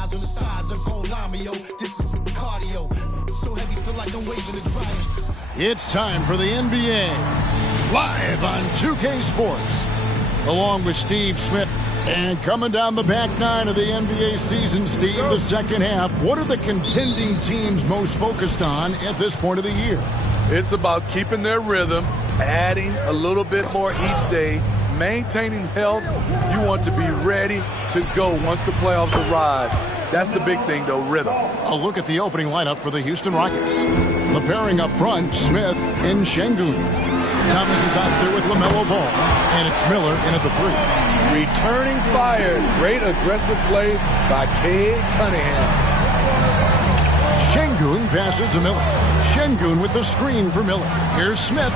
guys on the sides are going lamio. This is cardio. So heavy, feel like I'm waving the dryer. It's time for the NBA. Live on 2K Sports. Along with Steve Smith. And coming down the back nine of the NBA season, Steve, the second half, what are the contending teams most focused on at this point of the year? It's about keeping their rhythm, adding a little bit more each day, maintaining health. You want to be ready to go once the playoffs arrive. That's the big thing, though, rhythm. A look at the opening lineup for the Houston Rockets. The pairing up front, Smith and Şengün. Thomas is out there with LaMelo Ball, and it's Miller in at the three. Returning fire. Great aggressive play by Cade Cunningham. Şengün passes to Miller. Şengün with the screen for Miller. Here's Smith.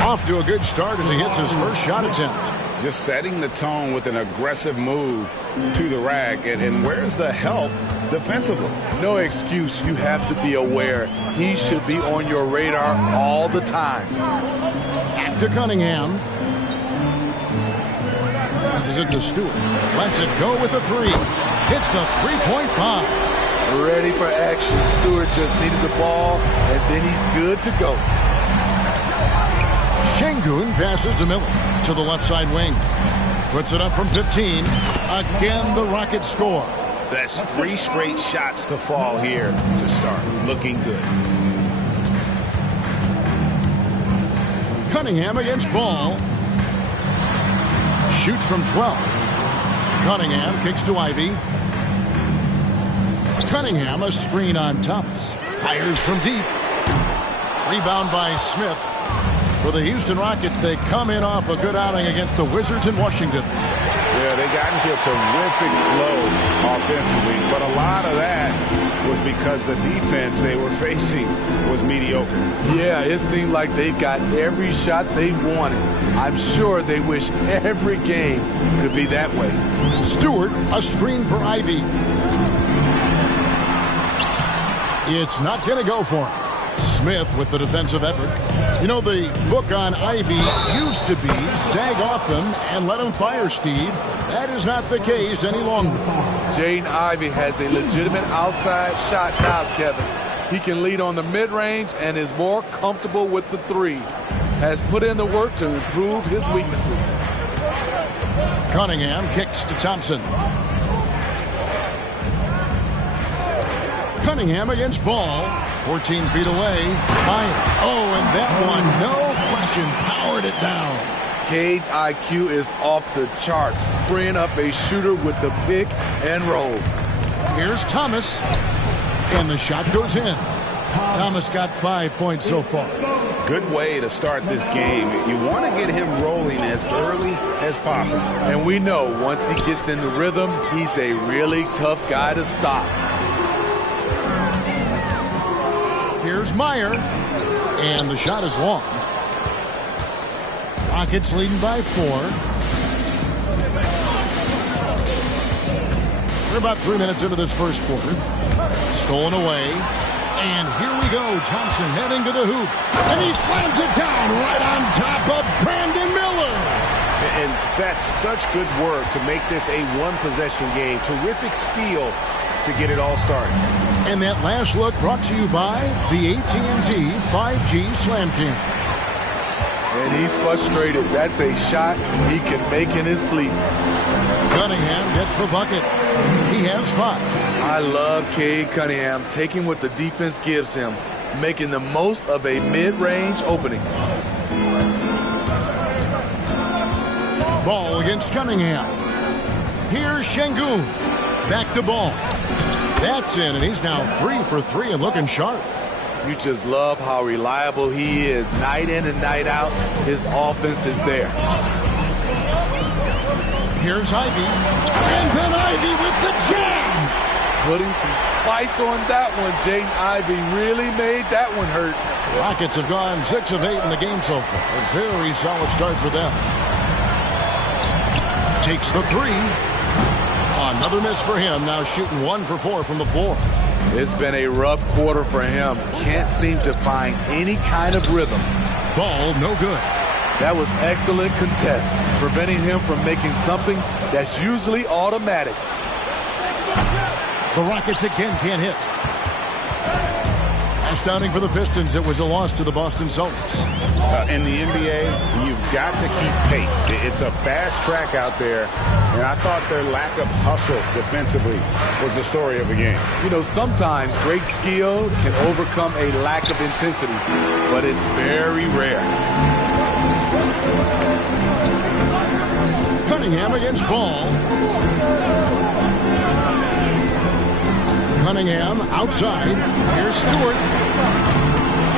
Off to a good start as he hits his first shot attempt. Just setting the tone with an aggressive move to the rack. And where's the help defensively? No excuse. You have to be aware. He should be on your radar all the time. Back to Cunningham. Passes it to Stewart. Lets it go with the three. Hits the three-point bomb. Ready for action. Stewart just needed the ball, and then he's good to go. Şengün passes to Miller to the left side wing. Puts it up from 15. Again, the Rockets score. That's 3 straight shots to fall here to start. Looking good. Cunningham against Ball. Shoots from 12. Cunningham kicks to Ivy. Cunningham, a screen on Thomas. Fires from deep. Rebound by Smith. For the Houston Rockets, they come in off a good outing against the Wizards in Washington. Yeah, they got into a terrific flow offensively, but a lot of that was because the defense they were facing was mediocre. Yeah, it seemed like they got every shot they wanted. I'm sure they wish every game could be that way. Stewart, a screen for Ivy. It's not going to go for him. Smith with the defensive effort. You know, the book on Ivy used to be sag off him and let him fire, Steve. That is not the case any longer. Jaden Ivey has a legitimate outside shot now, Kevin. He can lead on the mid-range and is more comfortable with the three. Has put in the work to improve his weaknesses. Cunningham kicks to Thompson. Cunningham against Ball. 14 feet away. Fine. Oh, and that one, no question, powered it down. Cade's IQ is off the charts, freeing up a shooter with the pick and roll. Here's Thomas, and the shot goes in. Thomas got 5 points so far. Good way to start this game. You want to get him rolling as early as possible. And we know once he gets in the rhythm, he's a really tough guy to stop. Here's Meyer, and the shot is long. Rockets leading by 4. We're about 3 minutes into this first quarter. Stolen away, and here we go. Thompson heading to the hoop, and he slams it down right on top of Brandon Miller. And that's such good work to make this a one-possession game. Terrific steal to get it all started. And that last look brought to you by the AT&T 5G Slam Cam. And he's frustrated. That's a shot he can make in his sleep. Cunningham gets the bucket. He has 5. I love Cade Cunningham taking what the defense gives him, making the most of a mid-range opening. Ball against Cunningham. Here's Şengün. Back to Ball. That's in, and he's now 3 for 3 and looking sharp. You just love how reliable he is. Night in and night out, his offense is there. Here's Ivy. And then Ivy with the jam. Putting some spice on that one. Jaden Ivey really made that one hurt. Rockets have gone 6 of 8 in the game so far. A very solid start for them. Takes the 3. Another miss for him, now shooting 1 for 4 from the floor. It's been a rough quarter for him. Can't seem to find any kind of rhythm. Ball, no good. That was excellent contest, preventing him from making something that's usually automatic. The Rockets again can't hit. Astounding for the Pistons. It was a loss to the Boston Celtics. In the NBA, you've got to keep pace. It's a fast track out there, and I thought their lack of hustle defensively was the story of the game. You know, sometimes great skill can overcome a lack of intensity, but it's very rare. Cunningham against Ball. Cunningham outside. Here's Stewart.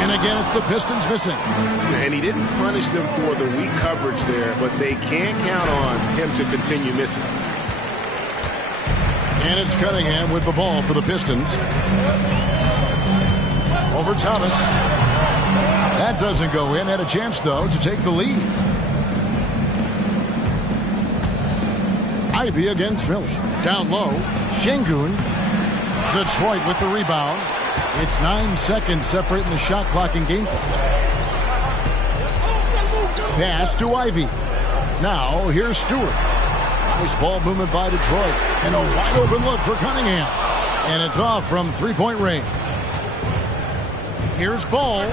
And again, it's the Pistons missing. And he didn't punish them for the weak coverage there, but they can't count on him to continue missing. And it's Cunningham with the ball for the Pistons. Over Thomas. That doesn't go in. Had a chance, though, to take the lead. Ivy against Miller. Down low. Şengün. Detroit with the rebound. It's 9 seconds separating the shot clock and game clock. Pass to Ivy. Now here's Stewart. Nice ball movement by Detroit. And a wide open look for Cunningham. And it's off from three-point range. Here's Ball.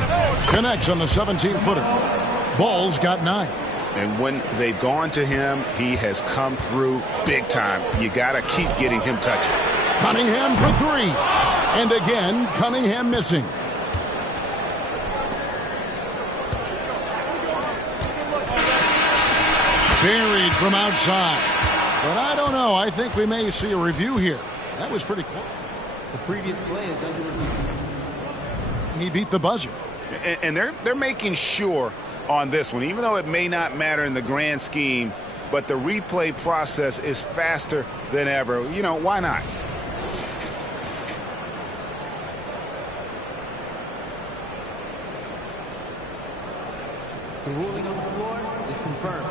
Connects on the 17-footer. Ball's got 9. And when they've gone to him, he has come through big time. You got to keep getting him touches. Cunningham for 3. And again, Cunningham missing. Buried from outside. But I don't know. I think we may see a review here. That was pretty close. The previous play is under review. He beat the buzzer. And they're making sure on this one, even though it may not matter in the grand scheme, but the replay process is faster than ever. You know, why not? The ruling on the floor is confirmed.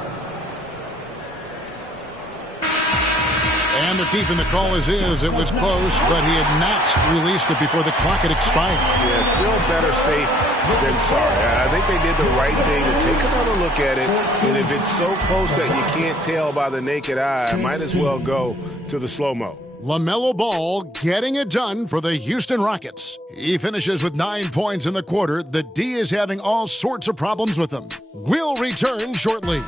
And the keep in the call is it was close, but he had not released it before the clock had expired. Yeah, still better safe than sorry. I think they did the right thing to take another look at it. And if it's so close that you can't tell by the naked eye, might as well go to the slow-mo. LaMelo Ball getting it done for the Houston Rockets. He finishes with 9 points in the quarter. The D is having all sorts of problems with him. We'll return shortly.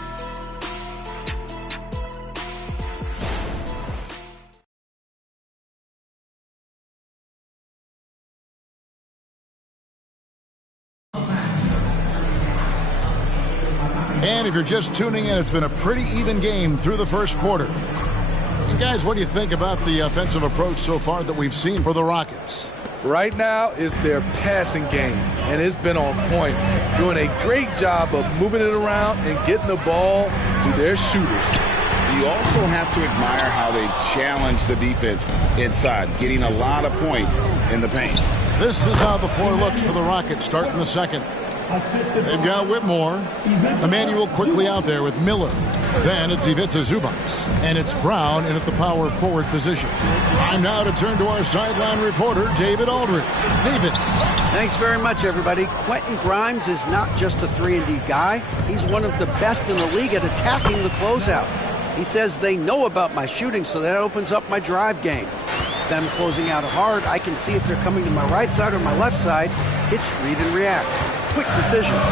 And if you're just tuning in, it's been a pretty even game through the first quarter. And guys, what do you think about the offensive approach so far that we've seen for the Rockets? Right now, it's their passing game, and it's been on point, doing a great job of moving it around and getting the ball to their shooters. You also have to admire how they've challenged the defense inside, getting a lot of points in the paint. This is how the floor looks for the Rockets starting the second. They've got Whitmore. Emmanuel quickly out there with Miller. Then it's Ivica Zubac. And it's Brown in at the power forward position. Time now to turn to our sideline reporter, David Aldridge. David. Thanks very much, everybody. Quentin Grimes is not just a 3-and-D guy. He's one of the best in the league at attacking the closeout. He says they know about my shooting, so that opens up my drive game. Them closing out hard, I can see if they're coming to my right side or my left side. It's read and react. Quick decisions.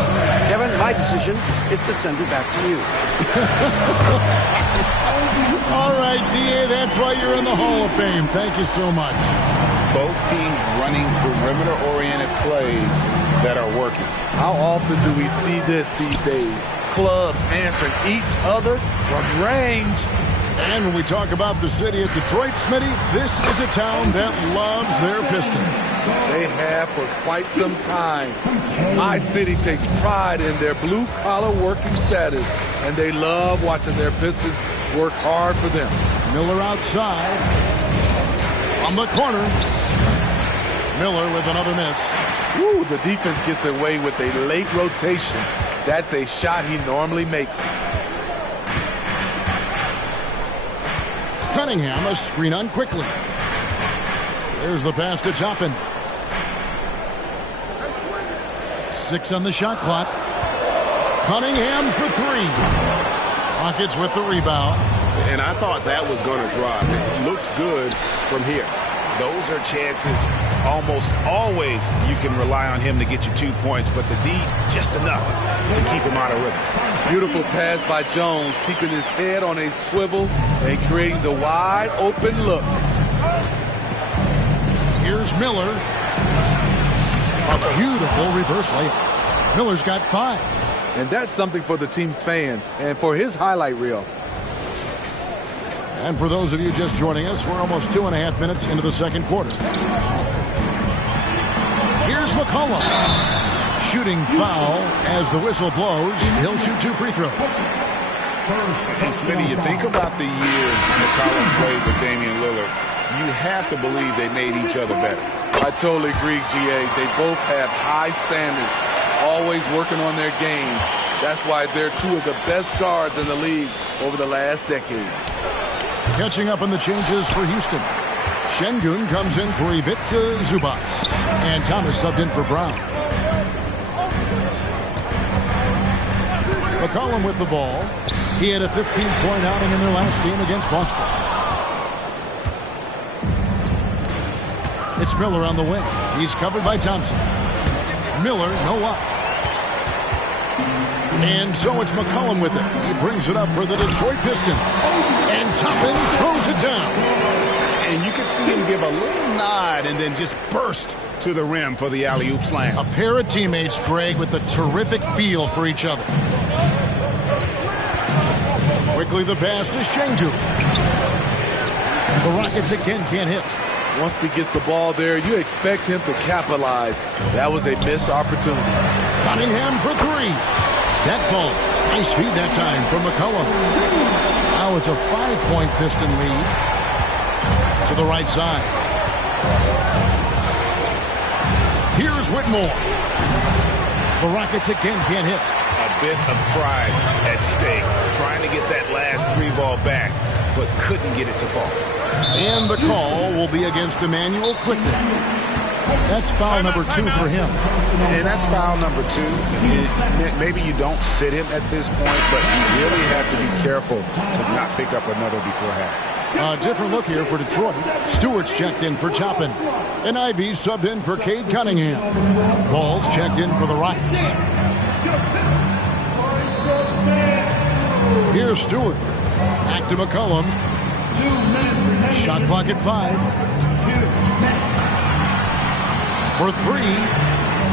Kevin, my decision is to send it back to you. All right, D.A., that's why you're in the Hall of Fame. Thank you so much. Both teams running perimeter-oriented plays that are working. How often do we see this these days? Clubs answering each other from range. And when we talk about the city of Detroit, Smitty, this is a town that loves their Pistons. They have for quite some time. My city takes pride in their blue-collar working status, and they love watching their Pistons work hard for them. Miller outside. From the corner. Miller with another miss. Ooh, the defense gets away with a late rotation. That's a shot he normally makes. Cunningham, a screen on quickly. There's the pass to Toppin. 6 on the shot clock. Cunningham for 3. Rockets with the rebound. And I thought that was going to drop. It looked good from here. those are chances almost always you can rely on him to get you 2 points, but the D, just enough to keep him out of rhythm. Beautiful pass by Jones, keeping his head on a swivel and creating the wide open look. Here's Miller. A beautiful reverse layup. Miller's got 5. And that's something for the team's fans and for his highlight reel. And for those of you just joining us, we're almost 2.5 minutes into the second quarter. Here's McCollum. Shooting foul as the whistle blows. He'll shoot 2 free throws. And Smitty, you think about the year McCollum played with Damian Lillard, you have to believe they made each other better. I totally agree, GA. They both have high standards, always working on their games. That's why they're 2 of the best guards in the league over the last decade. Catching up on the changes for Houston. Şengün comes in for Ivica Zubac. And Thomas subbed in for Brown. McCollum with the ball. He had a 15-point outing in their last game against Boston. It's Miller on the wing. He's covered by Thompson. Miller, no up. And so it's McCollum with it. He brings it up for the Detroit Pistons. And Toppin throws it down. And you can see him give a little nod and then just burst to the rim for the alley-oop slam. A pair of teammates, Greg, with a terrific feel for each other. Quickly the pass to Şengün. The Rockets again can't hit. Once he gets the ball there, you expect him to capitalize. That was a missed opportunity. Cunningham for 3. That falls. Nice feed that time from McCollum. Now it's a 5-point Piston lead. To the right side. Here's Whitmore. The Rockets again can't hit. A bit of pride at stake. Trying to get that last 3 ball back, but couldn't get it to fall. And the call will be against Emmanuel quickly. That's foul number 2 for him. And that's foul number 2. Maybe you don't sit him at this point, but you really have to be careful to not pick up another before half. A different look here for Detroit. Stewart's checked in for Toppin. And Ivy subbed in for Cade Cunningham. Ball's checked in for the Rockets. Here's Stewart. Back to McCollum. Shot clock at 5. For 3.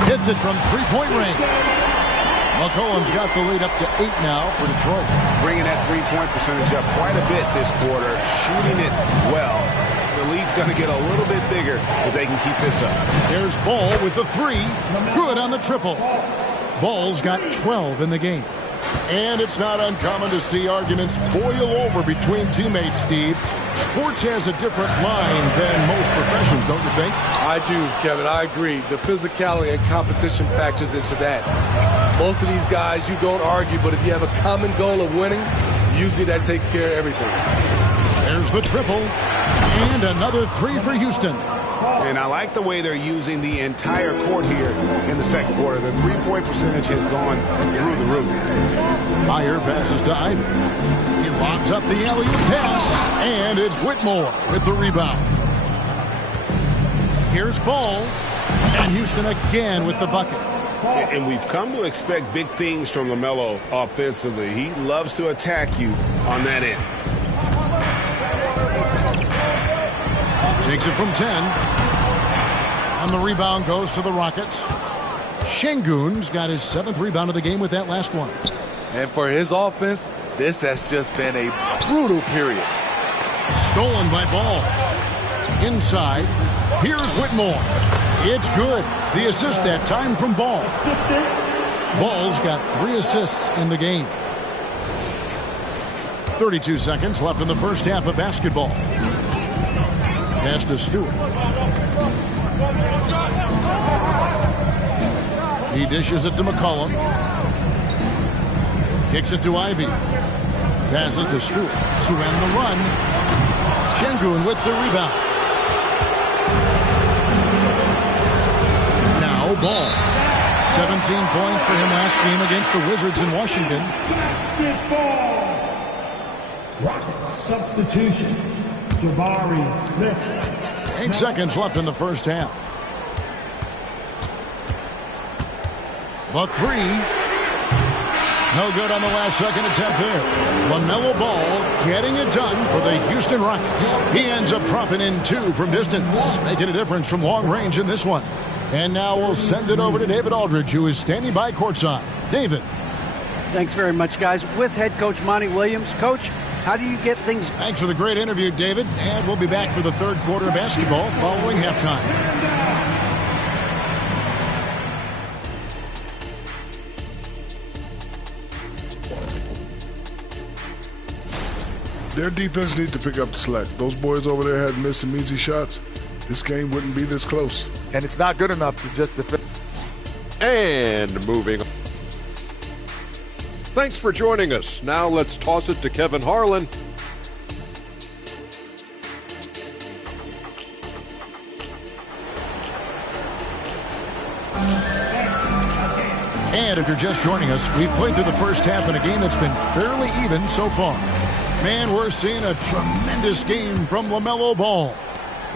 Hits it from 3-point range. McCollum's got the lead up to 8 now for Detroit. Bringing that 3-point percentage up quite a bit this quarter. Shooting it well. The lead's going to get a little bit bigger if they can keep this up. There's Ball with the 3. Good on the triple. Ball's got 12 in the game. And it's not uncommon to see arguments boil over between teammates, Steve. Sports has a different line than most professions, don't you think? I do, Kevin. I agree. The physicality and competition factors into that. Most of these guys, you don't argue, but if you have a common goal of winning, usually that takes care of everything. There's the triple. And another 3 for Houston. And I like the way they're using the entire court here in the second quarter. The 3-point percentage has gone through the roof. Meyer passes to Ivy. He lobs up the alley-oop pass. And it's Whitmore with the rebound. Here's Ball. And Houston again with the bucket. And we've come to expect big things from LaMelo offensively. He loves to attack you on that end. Takes it from 10. And the rebound goes to the Rockets. Şengün's got his 7th rebound of the game with that last one. And for his offense, this has just been a brutal period. Stolen by Ball. Inside. Here's Whitmore. It's good. The assist that time from Ball. Ball's got 3 assists in the game. 32 seconds left in the first half of basketball. Pass to Stewart. He dishes it to McCollum. Kicks it to Ivy. Passes to Stewart. 2 and the run. Şengün with the rebound. Now Ball. 17 points for him last game against the Wizards in Washington. Substitution. Jabari Smith. 8 seconds left in the first half. The three. No good on the last second attempt there. LaMelo Ball getting it done for the Houston Rockets. He ends up dropping in 2 from distance, making a difference from long range in this one. And now we'll send it over to David Aldridge, who is standing by courtside. David. Thanks very much, guys. With head coach Monty Williams. Coach, how do you get things? Thanks for the great interview, David. And we'll be back for the third quarter of basketball following halftime. Their defense needs to pick up the slack. Those boys over there had missed some easy shots. This game wouldn't be this close. And it's not good enough to just defend. And moving on. Thanks for joining us. Now let's toss it to Kevin Harlan. And if you're just joining us, we've played through the first half in a game that's been fairly even so far. Man, we're seeing a tremendous game from LaMelo Ball.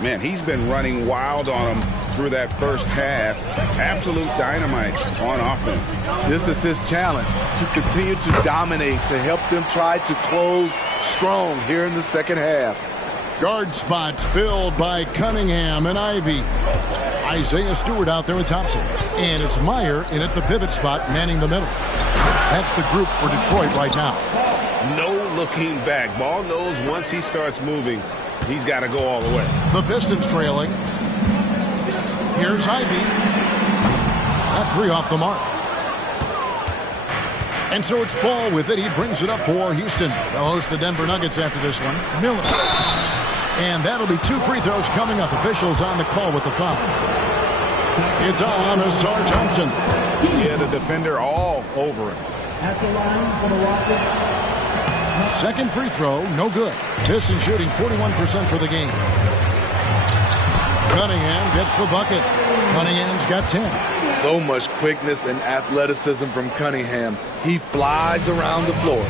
Man, he's been running wild on them through that first half. Absolute dynamite on offense. This is his challenge, to continue to dominate, to help them try to close strong here in the second half. Guard spots filled by Cunningham and Ivy. Isaiah Stewart out there with Thompson. And it's Meyer in at the pivot spot, manning the middle. That's the group for Detroit right now. No looking back. Ball knows once he starts moving, he's got to go all the way. The Pistons trailing. Here's Ivy. That three off the mark. And so it's Ball with it. He brings it up for Houston. They'll host the Denver Nuggets after this one. Miller. And that'll be 2 free throws coming up. Officials on the call with the foul. It's on Ausar Thompson. Yeah, the defender all over him. At the line for the Rockets. Second free throw, no good. Pistons shooting 41% for the game. Cunningham gets the bucket. Cunningham's got 10. So much quickness and athleticism from Cunningham. He flies around the floor.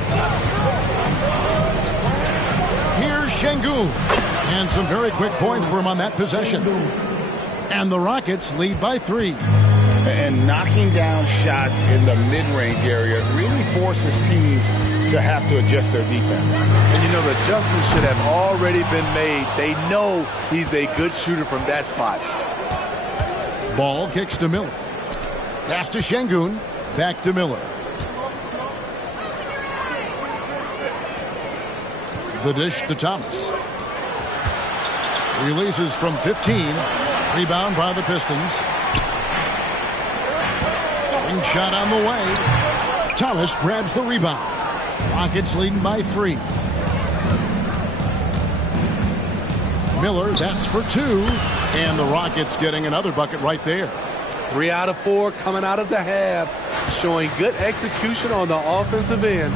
Here's Şengün. And some very quick points for him on that possession. And the Rockets lead by 3. And knocking down shots in the mid-range area really forces teams to have to adjust their defense. And, you know, the adjustment should have already been made. They know he's a good shooter from that spot. Ball kicks to Miller. Pass to Şengün. Back to Miller. The dish to Thomas. Releases from 15. Rebound by the Pistons. Ring shot on the way. Thomas grabs the rebound. Rockets leading by 3. Miller, that's for 2. And the Rockets getting another bucket right there. 3 out of 4 coming out of the half. Showing good execution on the offensive end.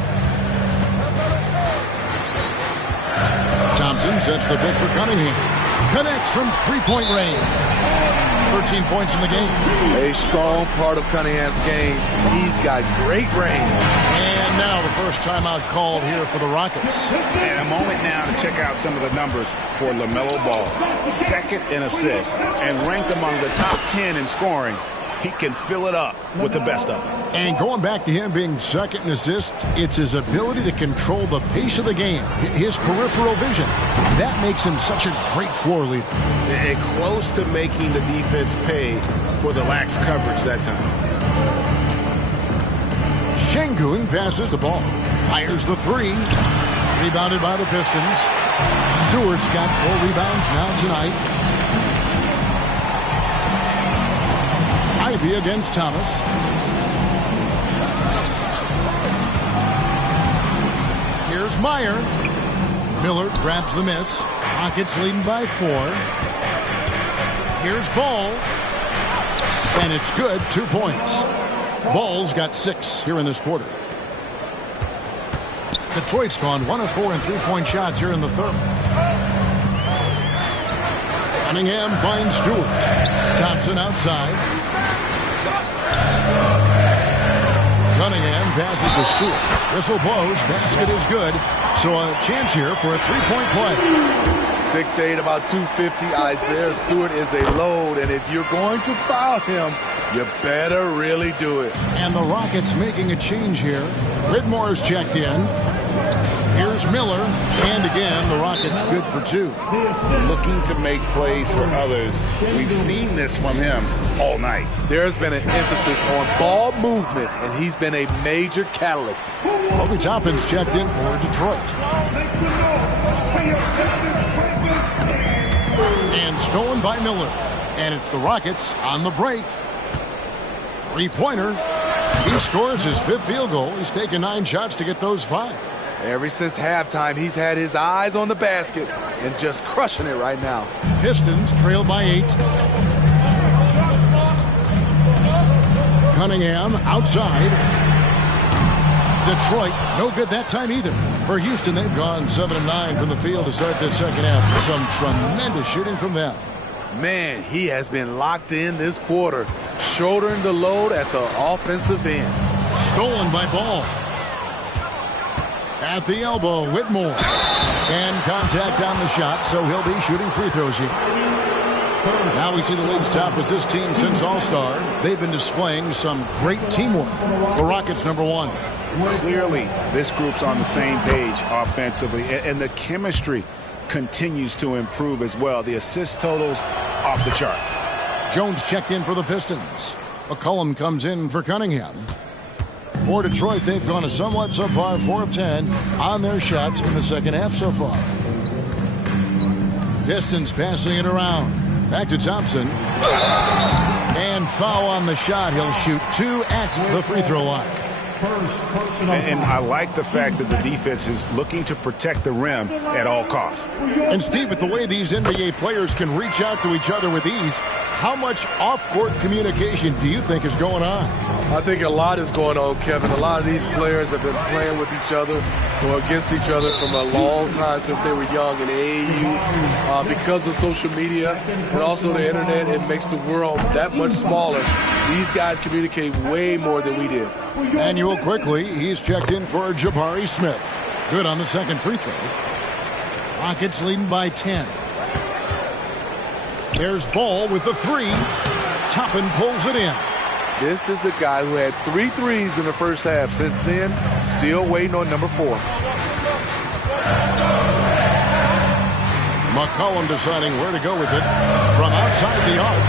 Thompson sets the pick for Cunningham. Connects from 3-point range. 13 points in the game. A strong part of Cunningham's game. He's got great range. And now the first timeout called here for the Rockets. And a moment now to check out some of the numbers for LaMelo Ball. Second in assists and ranked among the top 10 in scoring. He can fill it up with the best of them. And going back to him being second in assists, it's his ability to control the pace of the game. His peripheral vision. That makes him such a great floor leader. And close to making the defense pay for the lax coverage that time. Şengün passes the ball. Fires the 3. Rebounded by the Pistons. Stewart's got 4 rebounds now tonight. Ivy against Thomas. Here's Meyer. Miller grabs the miss. Rockets leading by 4. Here's Ball. And it's good. 2 points. Ball's got 6 here in this quarter. Detroit's gone 1 of 4 in 3-point shots here in the third. Cunningham finds Stewart. Thompson outside. Cunningham passes to Stewart. Whistle blows. Basket is good. So a chance here for a 3-point play. 6'8", about 250. Isaiah Stewart is a load, and if you're going to foul him, you better really do it. And the Rockets making a change here. Whitmore's checked in. Here's Miller, and again, the Rockets good for 2. Looking to make plays for others. We've seen this from him all night. There's been an emphasis on ball movement, and he's been a major catalyst. Obi Toppin's checked in for Detroit. And stolen by Miller. And it's the Rockets on the break. Three-pointer. He scores his 5th field goal. He's taken 9 shots to get those 5. Ever since halftime, he's had his eyes on the basket and just crushing it right now. Pistons trail by 8. Cunningham outside. Detroit, no good that time either. For Houston, they've gone 7 of 9 from the field to start this second half. Some tremendous shooting from them. Man, he has been locked in this quarter, shouldering the load at the offensive end. Stolen by Ball. At the elbow, Whitmore. And contact on the shot, so he'll be shooting free throws here. Now we see the league's top assist team since All-Star. They've been displaying some great teamwork. The Rockets number 1. Clearly, this group's on the same page offensively, and the chemistry continues to improve as well. The assist totals off the charts. Jones checked in for the Pistons. McCollum comes in for Cunningham. For Detroit, they've gone a somewhat subpar 4 of 10 on their shots in the second half so far. Pistons passing it around. Back to Thompson. And foul on the shot. He'll shoot 2 at the free throw line. And I like the fact that the defense is looking to protect the rim at all costs. And Steve, with the way these NBA players can reach out to each other with ease, how much off-court communication do you think is going on? I think a lot is going on, Kevin. A lot of these players have been playing with each other or against each other from a long time since they were young in AAU. Because of social media and also the internet, it makes the world that much smaller. These guys communicate way more than we did. Manuel quickly, he's checked in for Jabari Smith. Good on the second free throw. Rockets leading by 10. There's Ball with the 3. Toppin pulls it in. This is the guy who had 3 threes in the first half. Since then, still waiting on number 4. McCollum deciding where to go with it from outside the arc.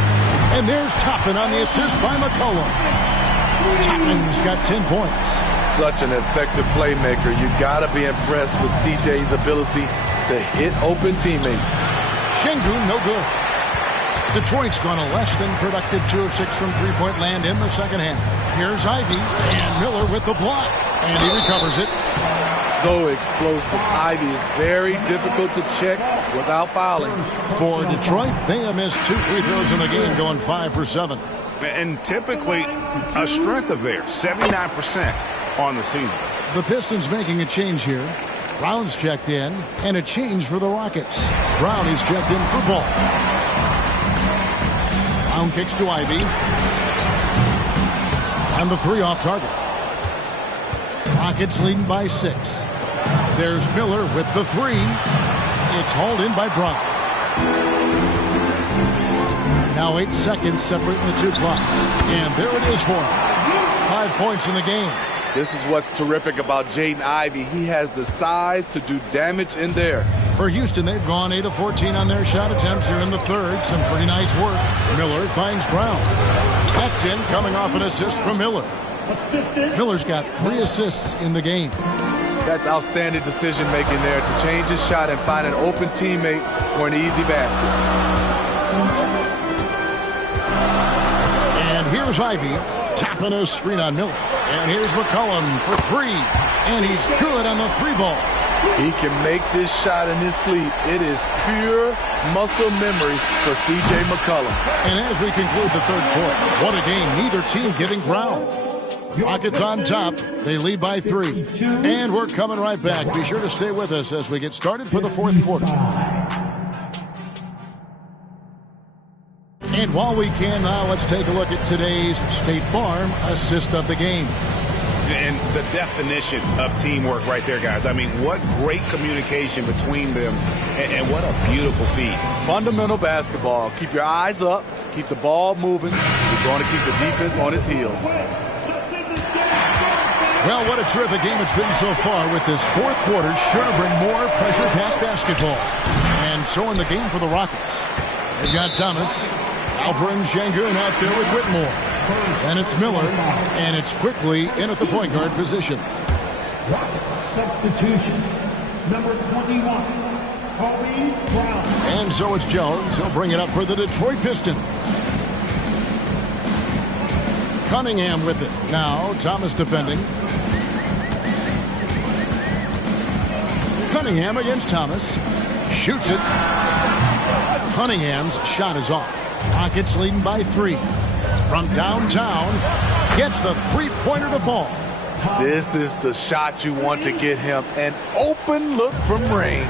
And there's Toppin on the assist by McCollum. Toppin's got 10 points. Such an effective playmaker. You got to be impressed with CJ's ability to hit open teammates. Şengün, no good. Detroit's gone a less than productive 2 of 6 from three-point land in the second half. Here's Ivy and Miller with the block. And he recovers it. So explosive. Ivy is very difficult to check without fouling. For Detroit, they have missed 2 free throws in the game, going 5 for 7. And typically a strength of theirs, 79% on the season. The Pistons making a change here. Brown's checked in, and a change for the Rockets. Brown is checked in for Ball. Brown kicks to Ivy. And the 3 off target. Rockets leading by 6. There's Miller with the 3. It's hauled in by Brown. Now 8 seconds separating the 2 clocks. And there it is for him. 5 points in the game. This is what's terrific about Jaden Ivey. He has the size to do damage in there. For Houston, they've gone 8 of 14 on their shot attempts here in the third. Some pretty nice work. Miller finds Brown. That's in, coming off an assist from Miller. Miller's got 3 assists in the game. That's outstanding decision-making there to change his shot and find an open teammate for an easy basket. And here's Ivy, tapping a screen on Miller. And here's McCollum for 3. And he's good on the 3 ball. He can make this shot in his sleep. It is pure muscle memory for C.J. McCollum. And as we conclude the third quarter, what a game. Neither team giving ground. Rockets on top. They lead by 3. And we're coming right back. Be sure to stay with us as we get started for the fourth quarter. And while we can now, let's take a look at today's State Farm assist of the game. And the definition of teamwork right there, guys. I mean, what great communication between them, and what a beautiful feed. Fundamental basketball. Keep your eyes up. Keep the ball moving. You're going to keep the defense on its heels. Well, what a terrific game it's been so far, with this fourth quarter sure to bring more pressure-packed basketball. And so in the game for the Rockets, they've got Thomas, Alperen Sengun out there with Whitmore. And it's Miller, and it's quickly in at the point guard position. Substitution, number 21, Kobe Brown. And so it's Jones. He'll bring it up for the Detroit Pistons. Cunningham with it. Now Thomas defending. Cunningham against Thomas. Shoots it. Cunningham's shot is off. Rockets leading by 3. From downtown, gets the three-pointer to fall. This is the shot you want to get him. An open look from range.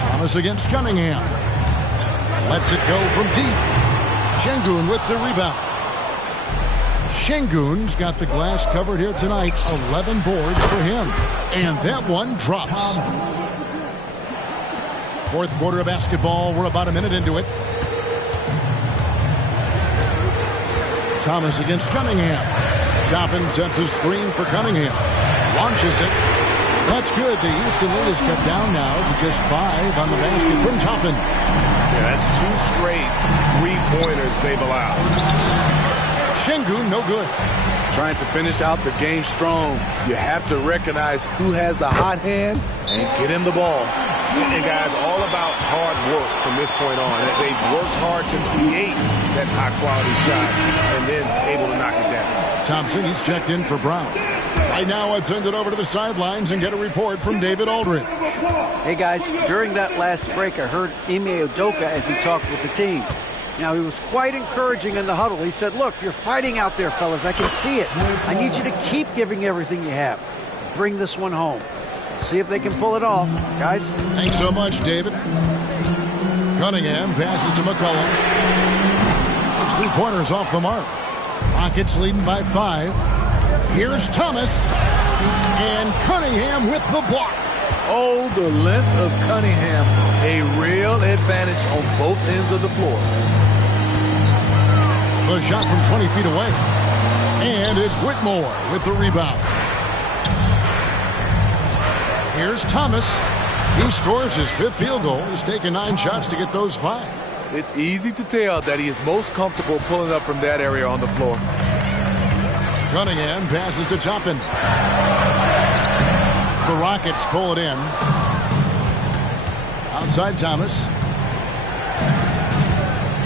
Thomas against Cunningham. Lets it go from deep. Sengun with the rebound. Sengun's got the glass covered here tonight. 11 boards for him. And that one drops. Fourth quarter of basketball. We're about a minute into it. Thomas against Cunningham. Toppin sets a screen for Cunningham. Launches it. That's good. The Houston lead is cut down now to just 5 on the basket from Toppin. Yeah, that's 2 straight three-pointers they've allowed. Sengun, no good. Trying to finish out the game strong. You have to recognize who has the hot hand and get him the ball. And guys, all about hard work from this point on. They've worked hard to create that high-quality shot and then able to knock it down. Thompson, he's checked in for Brown. Right now, I'd send it over to the sidelines and get a report from David Aldridge. Hey, guys, during that last break, I heard Ime Udoka as he talked with the team. Now, he was quite encouraging in the huddle. He said, look, you're fighting out there, fellas. I can see it. I need you to keep giving everything you have. Bring this one home. See if they can pull it off, guys. Thanks so much, David. Cunningham passes to McCollum. Those three-pointers off the mark. Rockets leading by 5. Here's Thomas. And Cunningham with the block. Oh, the length of Cunningham. A real advantage on both ends of the floor. The shot from 20 feet away. And it's Whitmore with the rebound. Here's Thomas. He scores his 5th field goal. He's taken 9 shots to get those 5. It's easy to tell that he is most comfortable pulling up from that area on the floor. Cunningham passes to Toppin. The Rockets pull it in. Outside Thomas.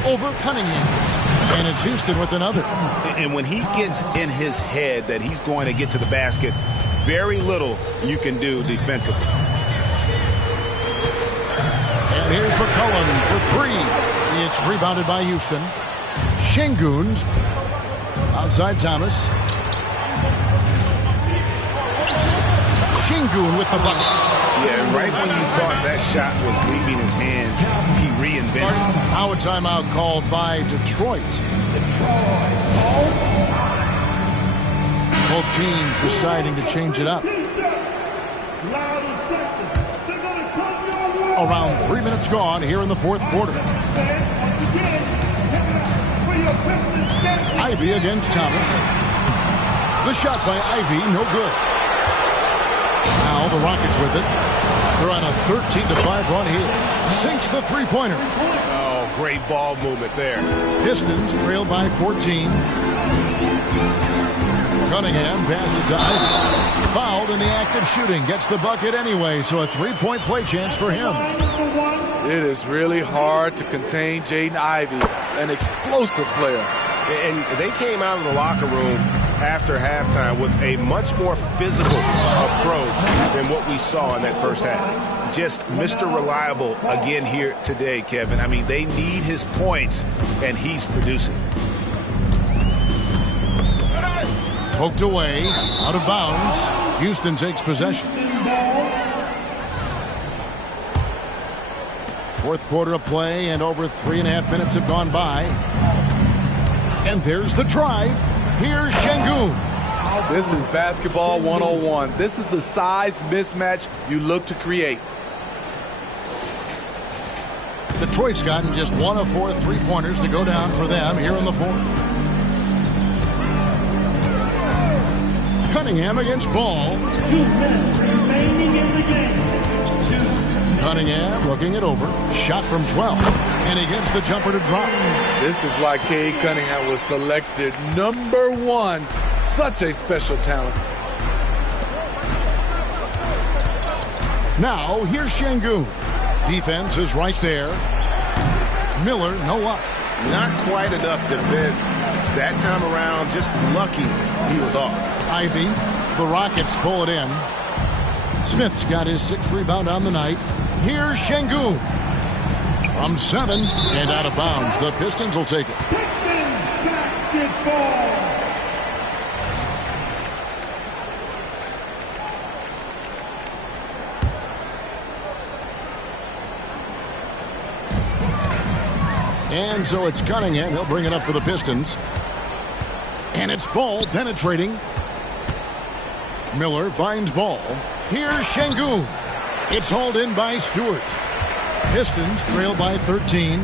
Over Cunningham. And it's Houston with another. And when he gets in his head that he's going to get to the basket, very little you can do defensively. And here's McCollum for 3. It's rebounded by Houston. Sengun outside Thomas. Sengun with the bucket. Yeah, and right when you thought that shot was leaving his hands, he reinvents it. Now a timeout called by Detroit. Both teams deciding to change it up. Around 3 minutes gone here in the fourth quarter. Ivy against Thomas. The shot by Ivy, no good. Now the Rockets with it. They're on a 13-5 run here. Sinks the three-pointer. Oh, great ball movement there. Pistons trail by 14. Cunningham passes to Ivy. Fouled in the act of shooting. Gets the bucket anyway, so a 3-point play chance for him. It is really hard to contain Jaden Ivey, an explosive player. And they came out of the locker room after halftime with a much more physical approach than what we saw in that first half. Just Mr. Reliable again here today, Kevin. I mean, they need his points, and he's producing. Poked away, out of bounds. Houston takes possession. Fourth quarter of play, and over 3.5 minutes have gone by. And there's the drive. Here's Şengün. This is basketball 101. This is the size mismatch you look to create. Detroit's gotten just 1 of 4 3-pointers to go down for them here in the fourth. Cunningham against Ball. 2 minutes remaining in the game. Cunningham looking it over. Shot from 12. And he gets the jumper to drop. This is why Cade Cunningham was selected number 1. Such a special talent. Now, here's Şengün. Defense is right there. Miller, no up. Not quite enough defense that time around. Just lucky he was off. Ivy, the Rockets pull it in. Smith's got his 6th rebound on the night. Here's Şengün. From 7 and out of bounds. The Pistons will take it. Pistons basketball. And so it's Cunningham. He'll bring it up for the Pistons. And it's Ball penetrating. Miller finds Ball. Here's Şengün. It's hauled in by Stewart. Pistons trail by 13.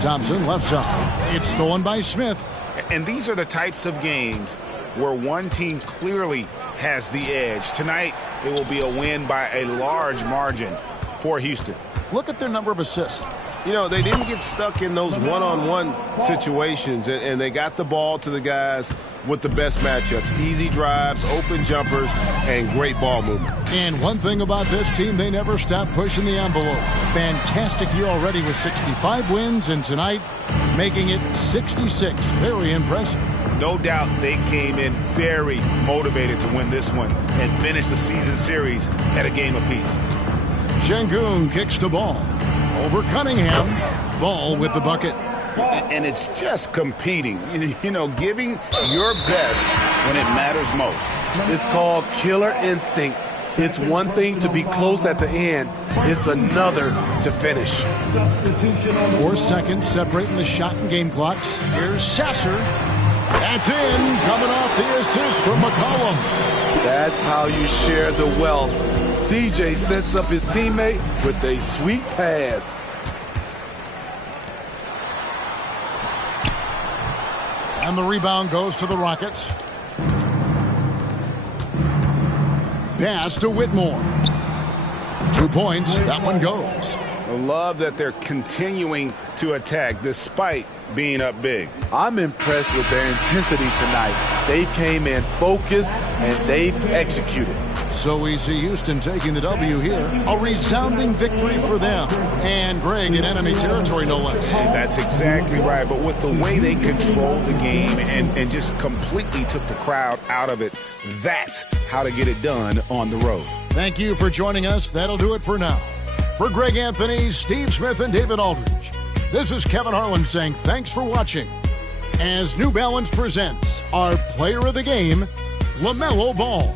Thompson left side. It's stolen by Smith. And these are the types of games where one team clearly has the edge. Tonight, it will be a win by a large margin for Houston. Look at their number of assists. You know, they didn't get stuck in those one-on-one situations, and they got the ball to the guys with the best matchups. Easy drives, open jumpers, and great ball movement. And one thing about this team, they never stop pushing the envelope. Fantastic year already with 65 wins, and tonight making it 66. Very impressive. No doubt they came in very motivated to win this one and finish the season series at a game apiece. Şengün kicks the ball. Over Cunningham. Ball with the bucket. And it's just competing, you know, giving your best when it matters most. It's called killer instinct. It's one thing to be close at the end. It's another to finish. 4 seconds separating the shot and game clocks. Here's Sasser. That's in. Coming off the assist from McCollum. That's how you share the wealth. CJ sets up his teammate with a sweet pass. And the rebound goes to the Rockets. Pass to Whitmore. 2 points. That one goes. I love that they're continuing to attack despite being up big. I'm impressed with their intensity tonight. They came in focused and they've executed. So we see Houston taking the W here. A resounding victory for them. And Greg in enemy territory, no less. That's exactly right. But with the way they controlled the game and just completely took the crowd out of it, that's how to get it done on the road. Thank you for joining us. That'll do it for now. For Greg Anthony, Steve Smith, and David Aldridge, this is Kevin Harlan saying thanks for watching as New Balance presents our player of the game, LaMelo Ball.